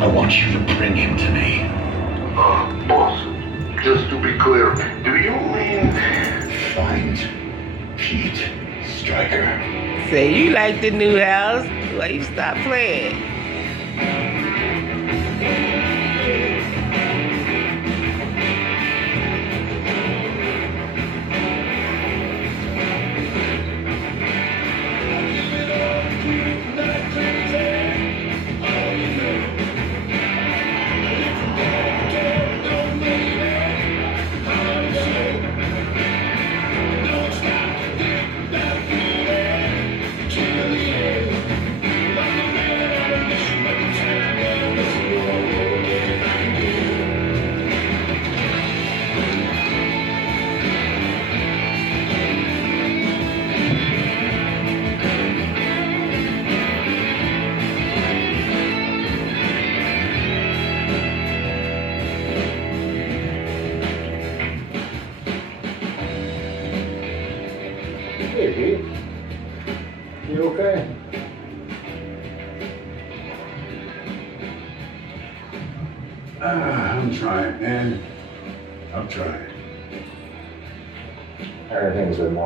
I want you to bring him to me. Boss, just to be clear, do you mean... Find Pete Stryker. Say you like the new house. Why you stop playing? Hey, Pete. You okay? I'm trying, man. I'm trying. Everything's been more.